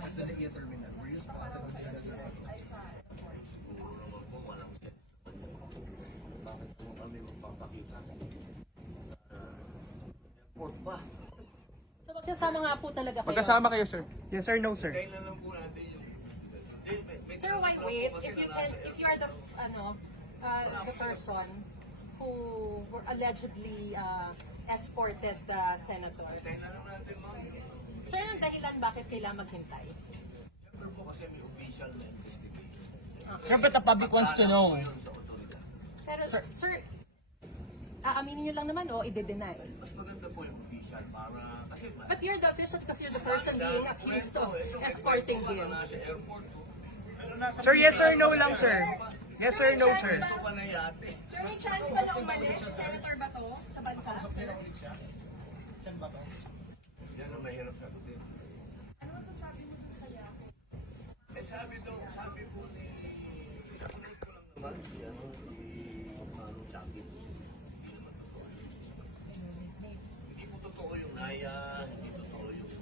At the NAIA terminal, were you spotted with Senator Bato? Siguro naman po walang sense. Bakit po kami magpapakita? Airport pa. So magkasama nga po talaga kayo? Magkasama kayo, sir? Yes sir, no sir. Kailan lang po natin yung... Sir, why wait? If you are the the person who were allegedly escorted the senator. Kailan lang natin, ma'am. Sir, anong dahilan bakit kailangan maghintay? Siyempre po kasi may official na investigation. Sir, but the public wants to know. Pero sir, aaminin nyo lang naman o i-deny? Mas maganda po yung official para... Kasi... But you're the official because you're the person being accused of escorting him. Nasa airport po. Sir, yes sir, no lang sir. Yes sir, no sir. Ito pa na yate. Sir, may chance ba na umalis si Senator Bato sa bansa? Yan ang mahirap sagutin. Ano masasabi mo dun sa yako? Eh sabi po ni... Sabi ko lang naman, si Manu Chakis. Hindi naman totoo. Hindi po totoo yung naya, hindi totoo yung...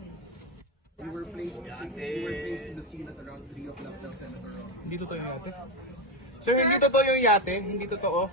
You were placed in the scene at around 3 o'clock ng Senator Roque. Hindi totoo yung yate? Sir, hindi totoo yung yate? Hindi totoo?